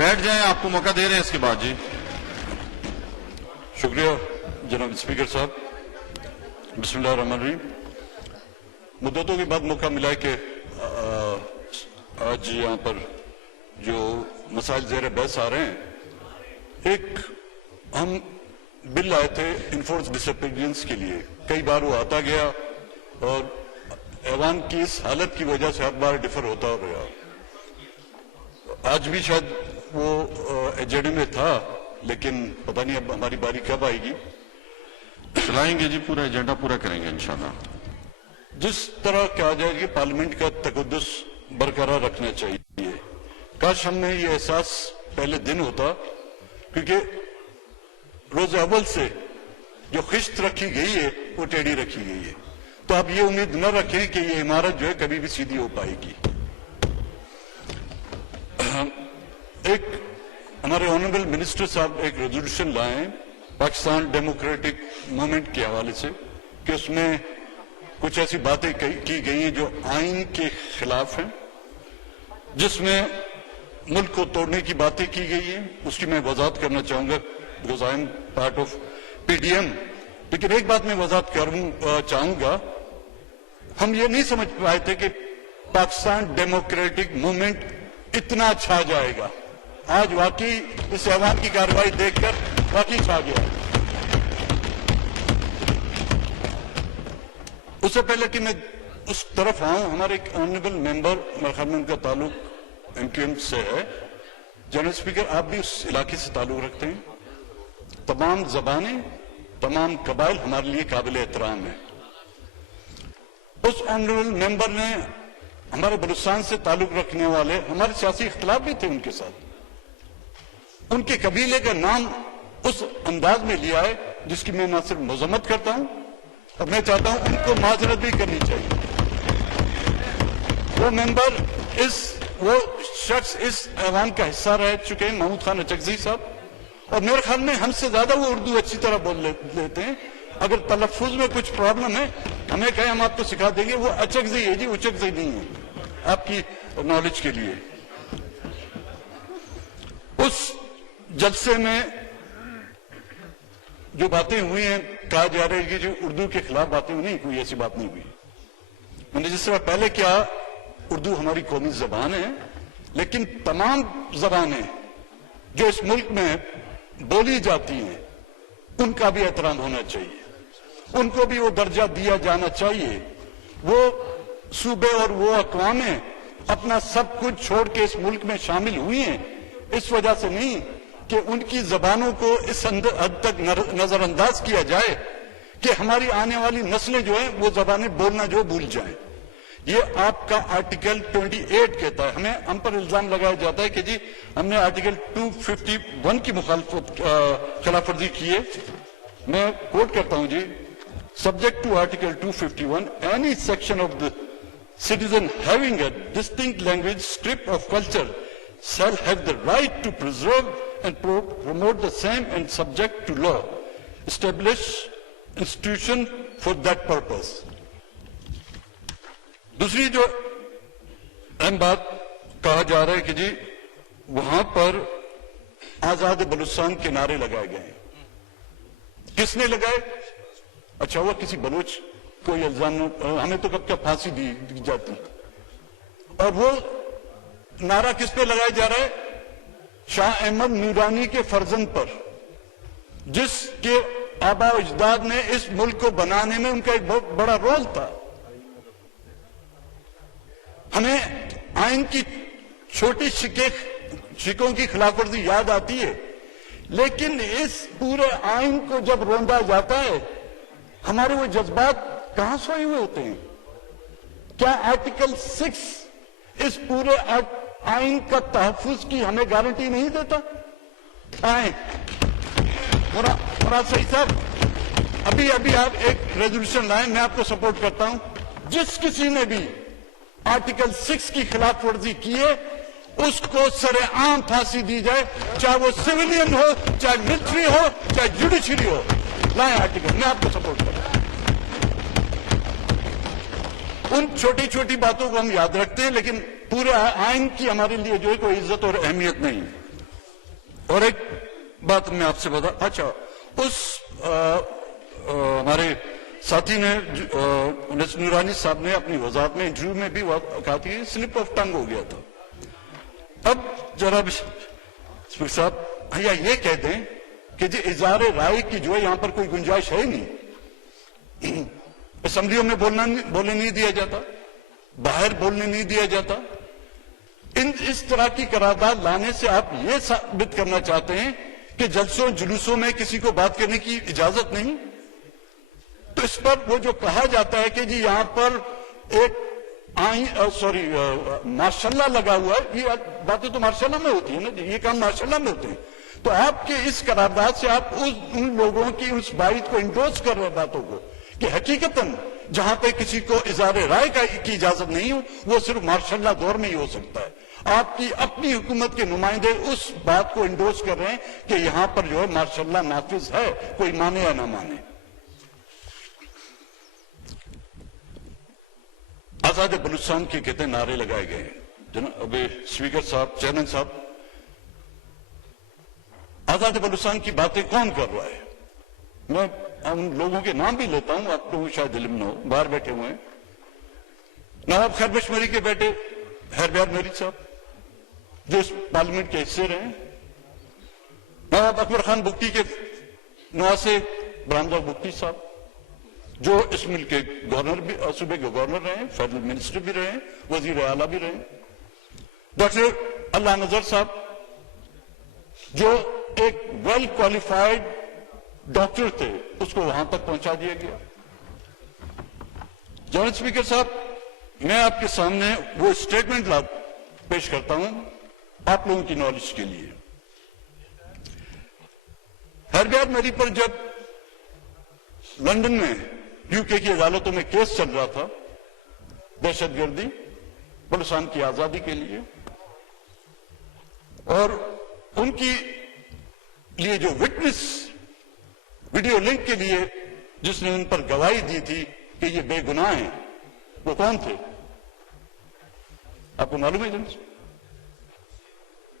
بیٹھ جائیں, آپ کو موقع دے رہے ہیں اس کے بعد. جی شکریہ جناب اسپیکر صاحب. بسم اللہ الرحمن الرحیم. مدتوں کے بعد موقع ملا ہے کہ آج یہاں پر جو مسائل زیر بحث آ رہے ہیں, ایک ہم بل لائے تھے انفورس ڈس اپیرینس کے لیے. کئی بار وہ آتا گیا اور ایوان کی اس حالت کی وجہ سے ہر بار ڈفر ہوتا رہا. آج بھی شاید وہ ایجنڈے میں تھا, لیکن پتہ نہیں اب ہماری باری کب آئے گی. چلائیں گے جی, پورا ایجنڈا پورا کریں گے انشاءاللہ. جس طرح کہا جائے کہ پارلیمنٹ کا تقدس برقرار رکھنا چاہیے, کاش ہم میں یہ احساس پہلے دن ہوتا, کیونکہ روز اول سے جو خشت رکھی گئی ہے وہ ٹیڑھی رکھی گئی ہے. تو آپ یہ امید نہ رکھیں کہ یہ عمارت جو ہے کبھی بھی سیدھی ہو پائے گی. ایک ہمارے آنریبل منسٹر صاحب ایک ریزولوشن لائے پاکستان ڈیموکریٹک موومنٹ کے حوالے سے, کہ اس میں کچھ ایسی باتیں کی گئی ہیں جو آئین کے خلاف ہیں, جس میں ملک کو توڑنے کی باتیں کی گئی ہیں. اس کی میں وضاحت کرنا چاہوں گا because I am part of PDM. لیکن ایک بات میں وضاحت چاہوں گا, ہم یہ نہیں سمجھ پائے تھے کہ پاکستان ڈیموکریٹک موومنٹ اتنا چھا جائے گا. آج واقعی اس ایوان کی کارروائی دیکھ کر واقعی چھا گیا. اس سے پہلے کہ میں اس طرف آؤں, ہمارے ایک آنریبل ممبر, میرے خیال میں ان کا تعلق MQM سے ہے. جنرل اسپیکر, آپ بھی اس علاقے سے تعلق رکھتے ہیں. تمام زبانیں, تمام قبائل ہمارے لیے قابل احترام ہیں. اس آنریبل ممبر نے ہمارے بلوچستان سے تعلق رکھنے والے, ہمارے سیاسی اختلاف بھی تھے ان کے ساتھ, ان کے قبیلے کا نام اس انداز میں لیا ہے جس کی میں نہ صرف مذمت کرتا ہوں, اور میں چاہتا ہوں ان کو معذرت بھی کرنی چاہیے. وہ ممبر, وہ شخص اس ایوان کا حصہ رہ چکے ہیں, محمود خان اچکزئی صاحب, اور میرے خیال میں ہم سے زیادہ وہ اردو اچھی طرح بول لیتے ہیں. اگر تلفظ میں کچھ پرابلم ہے ہمیں کہیں, ہم آپ کو سکھا دیں گے. وہ اچکزئی ہے جی, اچکزئی نہیں ہے, آپ کی نالج کے لیے. اس جلسے میں جو باتیں ہوئی ہیں, کہا جا رہا ہے کہ جو اردو کے خلاف باتیں ہوئی, کوئی ایسی بات نہیں ہوئی. میں نے جس طرح پہلے کیا, اردو ہماری قومی زبان ہے, لیکن تمام زبانیں جو اس ملک میں بولی جاتی ہیں ان کا بھی احترام ہونا چاہیے, ان کو بھی وہ درجہ دیا جانا چاہیے. وہ صوبے اور وہ اقوام اپنا سب کچھ چھوڑ کے اس ملک میں شامل ہوئی ہیں, اس وجہ سے نہیں کہ ان کی زبانوں کو اس حد تک نظر انداز کیا جائے کہ ہماری آنے والی نسلیں جو ہیں وہ زبانیں بولنا جو بھول جائیں. یہ آپ کا آرٹیکل 28 کہتا ہے. ہم پر الزام لگایا جاتا ہے کہ جی ہم نے آرٹیکل 251 کی خلاف ورزی کی ہے. میں کوٹ کرتا ہوں جی, subject to article 251, any section of the citizen having a distinct language, strip of culture shall have the right to preserve and promote the same and subject to law, establish institution for that purpose. دوسری جو اہم بات کہا جا رہا ہے کہ جی وہاں پر آزاد بلوچستان کے نعرے لگائے گئے ہیں. کس نے لگائے؟ اچھا ہوا کسی بلوچ کوئی الزام, ہمیں تو کب کب پھانسی دی جاتی. اور وہ نعرہ کس پہ لگایا جا رہا ہے؟ شاہ احمد نورانی کے فرزند پر, جس کے آباء و اجداد نے اس ملک کو بنانے میں ان کا ایک بہت بڑا رول تھا. ہمیں آئین کی چھوٹی شکوں کی خلاف ورزی یاد آتی ہے, لیکن اس پورے آئین کو جب روندا جاتا ہے ہمارے وہ جذبات کہاں سوئے ہوئے ہوتے ہیں؟ کیا آرٹیکل 6 اس پورے آئین کا تحفظ کی ہمیں گارنٹی نہیں دیتا؟ آئیں مراد صحیح صاحب, ابھی آپ ایک ریزولوشن لائیں, میں آپ کو سپورٹ کرتا ہوں. جس کسی نے بھی آرٹیکل 6 کی خلاف ورزی کی ہے اس کو سر عام پھانسی دی جائے, چاہے وہ سویلین ہو, چاہے ملٹری ہو, چاہے جوڈیشری ہو. لائیں آرٹیکل, میں آپ کو سپورٹ کرتا ہوں. ان چھوٹی چھوٹی باتوں کو ہم یاد رکھتے ہیں, لیکن پورے آئین کی ہمارے لیے جو ہے کوئی عزت اور اہمیت نہیں. اور ایک بات میں آپ سے بتا، اچھا اس ہمارے ساتھی نے انیس نورانی صاحب نے اپنی وضاحت میں انٹرویو میں بھی کہا تھی سلپ آف ٹنگ ہو گیا تھا. اب جناب اسپیکر صاحب یا یہ کہہ دیں کہ جی اظہار رائے کی جو ہے یہاں پر کوئی گنجائش ہے نہیں، اسمبلیوں میں بولنے نہیں دیا جاتا، باہر بولنے نہیں دیا جاتا. اس طرح کی قرارداد لانے سے آپ یہ ثابت کرنا چاہتے ہیں کہ جلسوں جلوسوں میں کسی کو بات کرنے کی اجازت نہیں. تو اس پر وہ جو کہا جاتا ہے کہ جی یہاں پر ایک ماشاءاللہ لگا ہوا ہے، یہ باتیں تو ماشاءاللہ میں ہوتی ہیں نا جی، یہ کام ماشاءاللہ میں ہوتے ہیں. تو آپ کے اس قرارداد سے آپ ان لوگوں کی اس بات کو انڈورس کر رہے ہیں باتوں کو کہ حقیقتاً جہاں پہ کسی کو اظہار رائے کی اجازت نہیں ہو وہ صرف ماشاءاللہ دور میں ہی ہو سکتا ہے. آپ کی اپنی حکومت کے نمائندے اس بات کو انڈورس کر رہے ہیں کہ یہاں پر جو ہے ماشاءاللہ نافذ ہے، کوئی مانے یا نہ مانے. آزاد بلوچستان کے کہتے نعرے لگائے گئے ہیں. جناب اسپیکر صاحب، چیئرمین صاحب، آزاد بلوچستان کی باتیں کون کر رہا ہے؟ میں ان لوگوں کے نام بھی لیتا ہوں، آپ لوگوں کو شاید علم نہ ہو، باہر بیٹھے ہوئے ہیں. نواب خیر بشمری کے بیٹے ہربیار میری صاحب جو اس پارلیمنٹ کے حصے رہے ہیں، نواب اکبر خان بگٹی کے نواسے برہمدار بگٹی صاحب جو اس ملک کے گورنر بھی، صوبے کے گورنر رہے ہیں، فیڈرل منسٹر بھی رہے ہیں، وزیر اعلیٰ بھی رہے ہیں. ڈاکٹر اللہ نظر صاحب جو ایک ویل کوالیفائڈ ڈاکٹر تھے، اس کو وہاں تک پہنچا دیا گیا. جناب اسپیکر صاحب، میں آپ کے سامنے وہ اسٹیٹمنٹ پیش کرتا ہوں آپ لوگوں کی نالج کے لیے. ہربیار میری پر جب لندن میں یو کے کی عدالتوں میں کیس چل رہا تھا دہشت گردی، بلوچستان کی آزادی کے لیے، اور ان کی لیے جو وٹنس ویڈیو لنک کے لیے جس نے ان پر گواہی دی تھی کہ یہ بے گناہ ہیں، وہ کون تھے؟ آپ کو معلوم ہے جناب؟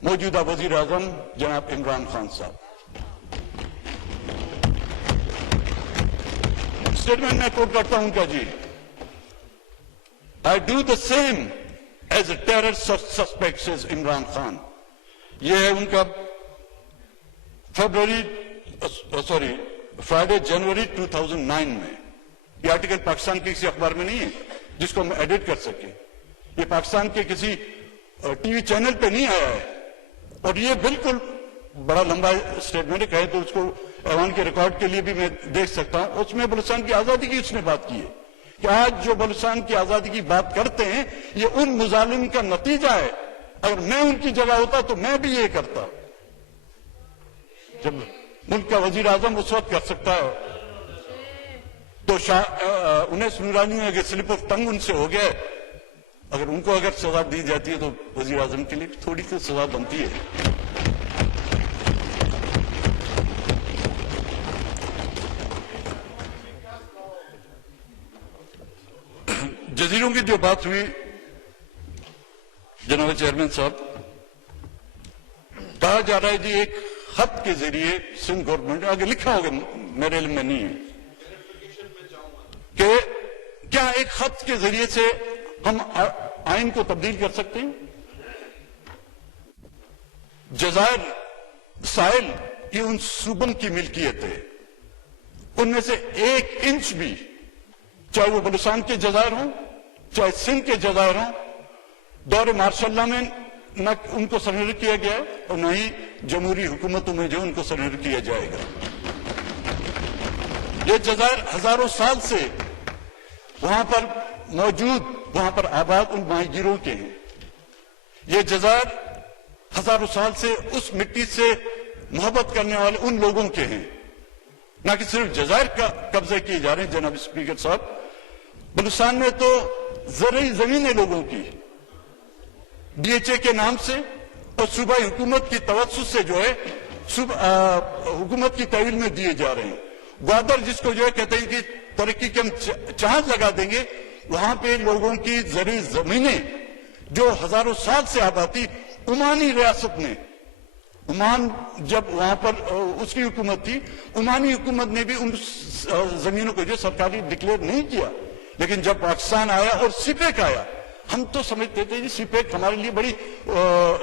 موجودہ وزیر اعظم جناب عمران خان صاحب. اسٹیٹمنٹ میں کوٹ کرتا ہوں کہ جی I do the same as a terror suspect says Imran Khan. یہ ہے ان کا فرائیڈے جنوری 2009 میں. یہ آرٹیکل پاکستان کے کسی اخبار میں نہیں ہے جس کو ہم ایڈٹ کر سکیں. یہ پاکستان کے کسی ٹی وی چینل پہ نہیں آیا ہے، اور یہ بالکل بڑا لمبا اسٹیٹمنٹ ہے، کہے تو اس کو ایوان کے ریکارڈ کے لیے بھی میں دیکھ سکتا ہوں. اس میں بلوچستان کی آزادی کی اس نے بات کی ہے کہ آج جو بلوچستان کی آزادی کی بات کرتے ہیں یہ ان مظالم کا نتیجہ ہے. اگر میں ان کی جگہ ہوتا تو میں بھی یہ کرتا. جب ملک کا وزیر اعظم اس وقت کر سکتا ہے تو انیس نورانی اگر سلپ آف ٹنگ ان سے ہو گیا، اگر ان کو اگر سزا دی جاتی ہے تو وزیر اعظم کے لیے تھوڑی سی سزا بنتی ہے. جزیروں کی جو بات ہوئی جناب چیئرمین صاحب، کہا جا رہا ہے جی ایک خط کے ذریعے سندھ گورنمنٹ، آگے لکھا ہوگا میرے علم میں نہیں ہے، کہ کیا ایک خط کے ذریعے سے ہم آئین کو تبدیل کر سکتے ہیں؟ جزائر ساحل کی ان صوبوں کی ملکیت ہے، ان میں سے 1 انچ بھی، چاہے وہ بلوچستان کے جزائر ہوں چاہے سندھ کے جزائر ہوں، دور مارشل لا میں نہ ان کو سرنڈر کیا گیا ہے اور نہ ہی جمہوری حکومتوں میں جو ان کو سرنڈر کیا جائے گا. یہ جزائر ہزاروں سال سے وہاں پر موجود، وہاں پر آباد ان ماہی گیروں کے ہیں. یہ جزائر ہزاروں سال سے اس مٹی سے محبت کرنے والے ان لوگوں کے ہیں، نہ کہ صرف جزائر کا قبضے کیے جا رہے ہیں. جناب اسپیکر صاحب، بلوچستان میں تو زرعی زمینیں لوگوں کی ڈی ایچ اے کے نام سے اور صوبائی حکومت کی توسط سے جو ہے حکومت کی تحویل میں دیے جا رہے ہیں. گوادر جس کو جو ہے کہتے ہیں کہ ترقی کے ہم چاند لگا دیں گے، وہاں پہ لوگوں کی زرعی زمینیں جو ہزاروں سال سے آباد تھی، عمانی ریاست نے عمان جب وہاں پر اس کی حکومت تھی، عمانی حکومت نے بھی ان زمینوں کو جو سرکاری ڈکلیئر نہیں کیا، لیکن جب پاکستان آیا اور سی پیک آیا، ہم تو سمجھتے تھے جی سی پیک ہمارے لیے بڑی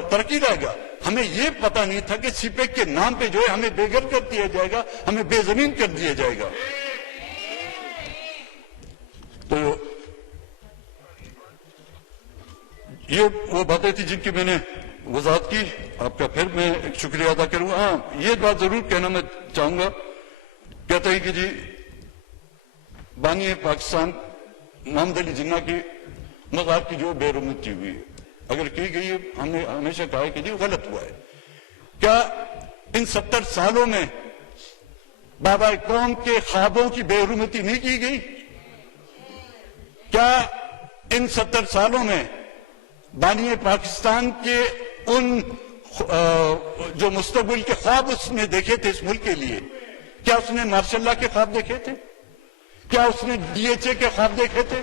ترقی لائے گا. ہمیں یہ پتہ نہیں تھا کہ سی پیک کے نام پہ جو ہے ہمیں بے گھر کر دیا جائے گا، ہمیں بے زمین کر دیا جائے گا. تو یہ وہ باتیں تھی جن کی میں نے وضاحت کی. آپ کا پھر میں ایک شکریہ ادا کروں گا. ہاں، یہ بات ضرور کہنا میں چاہوں گا، کہتا ہے کہ جی بانی پاکستان محمد علی جناح کی مزار کی جو بے رحمتی ہوئی اگر کی گئی، ہم نے ہمیشہ کہا ہے کہ جی غلط ہوا ہے. کیا ان 70 سالوں میں بابا قوم کے خوابوں کی بے حرمتی نہیں کی گئی؟ کیا ان 70 سالوں میں بانی پاکستان کے ان جو مستقبل کے خواب اس نے دیکھے تھے اس ملک کے لیے، کیا اس نے ماشاء اللہ کے خواب دیکھے تھے؟ کیا اس نے ڈی ایچ اے کے خواب دیکھے تھے؟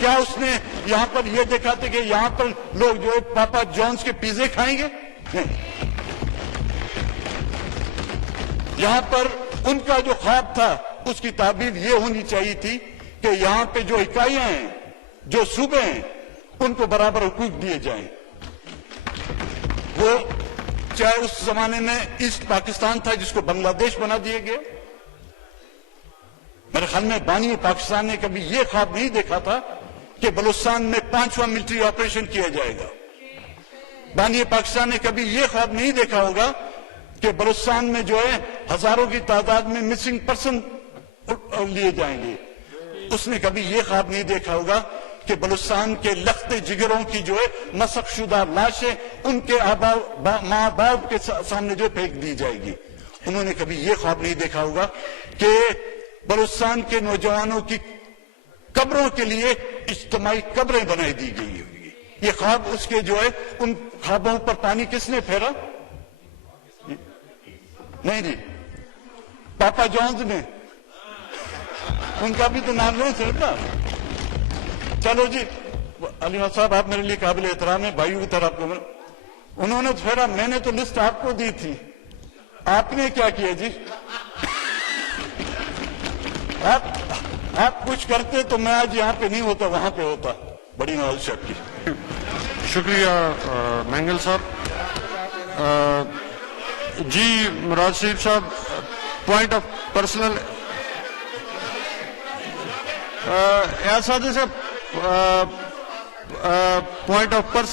کیا اس نے یہاں پر یہ دیکھا تھا کہ یہاں پر لوگ جو ہے پاپا جونز کے پیزے کھائیں گے؟ نہیں. یہاں پر ان کا جو خواب تھا اس کی تعبیر یہ ہونی چاہیے تھی کہ یہاں پہ جو اکائیاں ہیں، جو صوبے ہیں، ان کو برابر حقوق دیے جائیں. وہ چاہے اس زمانے میں ایسٹ پاکستان تھا جس کو بنگلہ دیش بنا دیا گیا. میرے خیال میں بانی پاکستان نے کبھی یہ خواب نہیں دیکھا تھا کہ بلوچستان میں 5واں ملٹری آپریشن کیا جائے گا. بانی پاکستان نے کبھی یہ خواب نہیں دیکھا ہوگا کہ بلوچستان میں جو ہے ہزاروں کی تعداد میں مسنگ پرسن لیے جائیں گے. اس نے کبھی یہ خواب نہیں دیکھا ہوگا کہ بلوچستان کے لخت جگروں کی جو ہے مسخ شدہ لاشیں ان کے ماں باپ کے سامنے جو پھینک دی جائے گی. انہوں نے کبھی یہ خواب نہیں دیکھا ہوگا کہ بلوچستان کے نوجوانوں کی قبروں کے لیے اجتماعی قبریں بنائی دی گئی ہوگی. یہ خواب اس کے جو ہے ان خوابوں پر پانی کس نے پھیرا؟ نہیں جی، پاپا جونز نے. ان کا بھی تو نام نہیں سنتا. چلو جی علی محمد صاحب، آپ میرے لیے قابل احترام ہیں، بھائیوں کی طرح آپ کو انہوں نے پھیرا. میں نے تو لسٹ آپ کو دی تھی، آپ نے کیا کیا جی؟ آپ کچھ کرتے تو میں آج یہاں پہ نہیں ہوتا، وہاں پہ ہوتا. بڑی نوازش آپ کی. شکریہ مینگل صاحب. جی مراد شریف صاحب، پوائنٹ آف پرسنل. صاحب پوائنٹ آف پرسنل